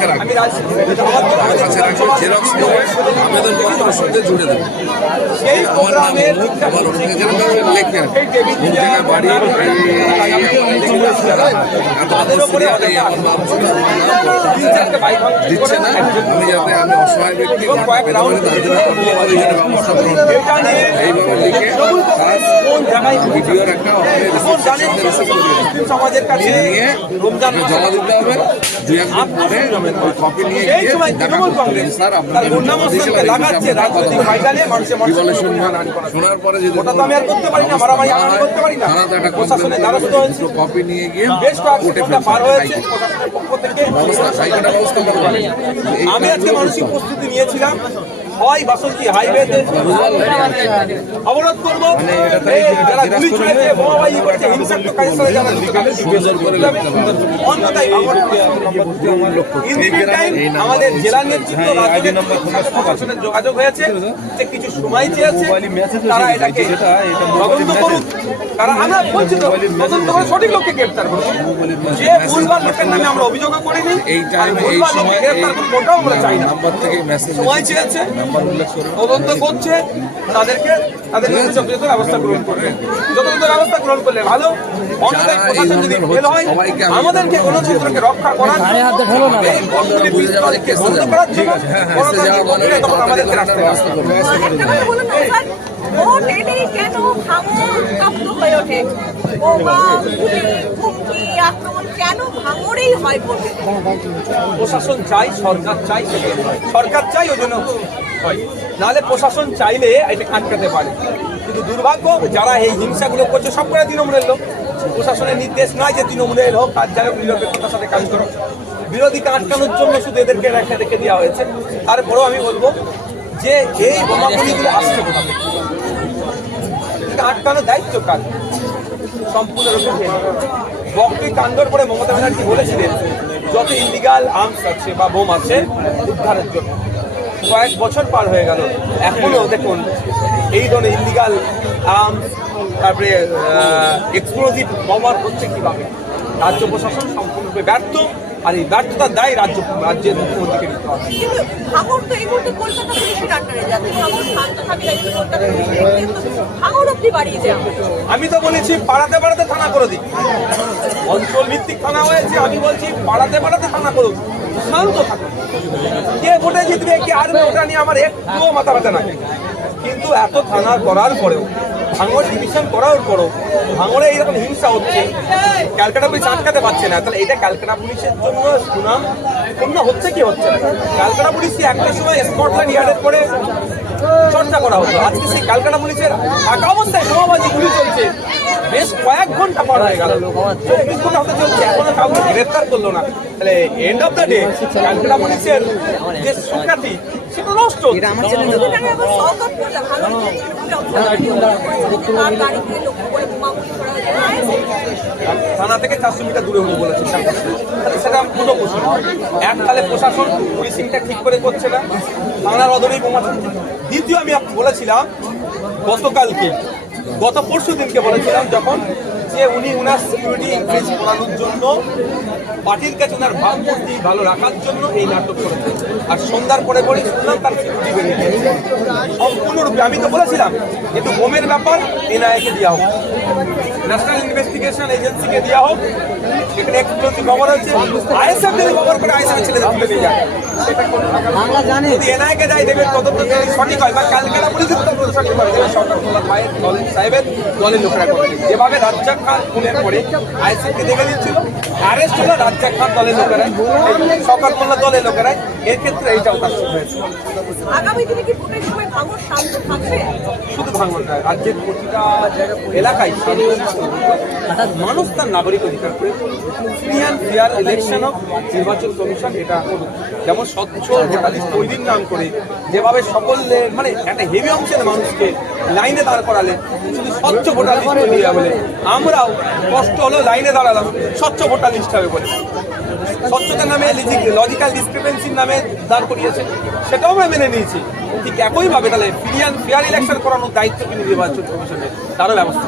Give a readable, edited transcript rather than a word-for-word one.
কাছে রাখবে, জেরক্স করে আবেদনপত্রের সঙ্গে জুড়ে দেবে। আমার নাম আমার লেখে কোন জায়গায় বাড়ি দিচ্ছে না, আমি যাতে আমি অসহায় ব্যক্তি ব্যবস্থা গ্রহণ এইভাবে লিখে ভিডিওর একটা সমাজের কাছে নিয়ে জমা দিতে হবে। দুই একদিন পরে ওই কপি নিয়ে গিয়ে দেখা করবেন, স্যার আপনার কি বলে শোনার পরে যদি থানাতে একটা কপি নিয়ে গিয়ে কোর্টে ব্যবস্থা হাইকোর্টের ব্যবস্থা করতে পারে। আমি আজকে মানসিক প্রস্তুতি নিয়েছিলাম, হয় বাসন্তী হাইওয়েতে অবরোধ করবো, যারা গুলি ছুঁড়েছে, বোমাবাজি করেছে, হিংসাত্মকারীর সাথে যারা অন্যথায় আমাদের জেলা নেতৃত্ব প্রশাসনের যোগাযোগ হয়েছে যে কিছু সময় চেয়েছে, তারা এটাকে তদন্ত করুক। তারা আমরা বলছি তো তদন্ত করে সঠিক লোককে গ্রেপ্তার করুক। যে ভুলবার লোকের নামে আমরা অভিযোগও করিনি, এই টাইমে এই সময় গ্রেপ্তার করুক ওটাও আমরা চাই না। নাম্বার থেকে মেসেজ সময় চেয়েছে, তদন্ত করছে, তাদেরকে ব্যবস্থা গ্রহণ করবে। যতদিন ব্যবস্থা গ্রহণ করলে ভালো। প্রশাসন যদি ফেল হয়, আমাদেরকে গণতন্ত্রকে রক্ষা করার জন্য আমাদেরকে রাস্তায় রাস্তা করবে। প্রশাসন চাই, সরকার চাই, সরকার চাই ওই জন্য হয়, নাহলে প্রশাসন চাইলে এটা আটকাতে পারে। কিন্তু দুর্ভাগ্য যারা এই হিংসাগুলো করছে সব করে তৃণমূলের লোক। প্রশাসনের নির্দেশ নয় যে তৃণমূলের হোক আর যাই হোক নিরপেক্ষতার সাথে কাজ করো, বিরোধীকে আটকানোর জন্য শুধু এদেরকে রেখে দেওয়া হয়েছে। তারপরেও আমি বলবো যে এই বোমাগুলিগুলো আসছে কোথা থেকে, আটকানোর দায়িত্ব কার? সম্পূর্ণরূপে বকরি কাণ্ডর পরে মমতা ব্যানার্জি বলেছিলেন যত ইলিগাল আর্মস আছে বা বোম আছে উদ্ধারের জন্য। কয়েক বছর পার হয়ে গেল, এখনো দেখুন এই ধরনের ইলিগাল আর্মস, তারপরে এক্সপ্লোজিভ ব্যবহার হচ্ছে কীভাবে। রাজ্য প্রশাসন সম্পূর্ণরূপে ব্যর্থ, আর এই ব্যর্থতার দায় রাজ্যের মুখ্যমন্ত্রীকে নিতে হবে। আমি তো বলেছি পাড়াতে পাড়াতে থানা করে দিই, অঞ্চল ভিত্তিক থানা হয়েছে। আমি বলছি পাড়াতে পাড়াতে থানা করুক, শান্ত থাকুক। কে ভোটে জিতবে, কে হারবে, ওটা নিয়ে আমার একটুও মাথা ব্যথা নাই। কিন্তু এত থানা করার পরেও, ভাঙড় ডিভিশন করার পরেও ভাঙড়ে এইরকম হিংসা হচ্ছে, ক্যালকাটা পুলিশ আটকাতে পারছে না, তাহলে এটা ক্যালকাটা পুলিশের জন্য সুনাম পূর্ণ হচ্ছে কি হচ্ছে না? ক্যালকাটা পুলিশকে একটা সময় স্কটল্যান্ড ইয়ার্ডের করে চর্চা করা হতো, আজকে সেই ক্যালকাটা পুলিশের থাকা অবস্থায় বোমাবাজি গুলি চলছে, বেশ কয়েক ঘন্টা পার হয়ে গেল, 24 ঘন্টা হতে চলছে, এখনো কাউকে গ্রেফতার করলো না। তাহলে end of the day Calcutta পুলিশের যে সুখ্যাতি সেটা নষ্ট। থানা থেকে 400 মিটার দূরে উনি বলেছেন, সেটা কোনো প্রশ্ন। এককালে প্রশাসন পুলিশিংটা ঠিক করে করছে না, থানার অদরেই বোমা চলছে। দ্বিতীয় আমি বলেছিলাম গত পরশু দিনকে বলেছিলাম যখন যে উনি ওনার সিকিউরিটি ইনক্রিজ করানোর জন্য পার্টির কাছে ওনার ভাবমূর্তি ভালো রাখার জন্য এই নাটক করেছে, আর সন্ধ্যার পরে পরে শুনলাম তার সিকিউরিটি বেরিয়ে গেছে। সম্পূর্ণরূপে আমি তো বলেছিলাম কিন্তু বোমের ব্যাপার এনআইএকে দেওয়া হোক, ন্যাশনাল ইনভেস্টিগেশন এজেন্সিকে দেওয়া হোক, সেখানে এক্সপ্লোজিভ ব্যবহার হচ্ছে, আইএসএফ যদি ব্যবহার করে আইএসএফ ছেলেদের তুলে নিয়ে যায়, যদি এনআইএকে যায় দেবের তদন্ত যদি সঠিক হয় বা ক্যালকাটা পুলিশের তদন্ত সঠিক হয়, সরকার মোল্লা সাহেবের দলের লোকেরা করে। যেভাবে রাজ্জাক খান খুনের পরে আইএসএফকে দেখে দিচ্ছিল, অ্যারেস্ট হলো রাজ্জাক খান দলের লোকেরা, সরকার মোল্লা দলের লোকেরাই, এর ক্ষেত্রে এইটাও তার হয়েছে। শুধু ভাঙড় নয়, রাজ্যের প্রতিটা এলাকায় মানুষ তার নাগরিক অধিকার করে free and fair election of নির্বাচন কমিশন এটা করুক। যেমন স্বচ্ছ ভোটাধিক তৈরির নাম করে যেভাবে সকলের মানে একটা হেভি অংশের মানুষকে লাইনে দাঁড় করালেন শুধু স্বচ্ছ ভোটার লিস্ট তৈরি হবে বলে, আমরাও কষ্ট হলেও লাইনে দাঁড়ালাম স্বচ্ছ ভোটার লিস্ট হবে বলে। স্বচ্ছতার নামে লজিক্যাল ডিসক্রিপেন্সির নামে দাঁড় করিয়েছে, সেটাও আমরা মেনে নিয়েছি। ঠিক একইভাবে তাহলে ফ্রি অ্যান্ড ফেয়ার ইলেকশন করানোর দায়িত্ব কিন্তু নির্বাচন কমিশনের, তারও ব্যবস্থা।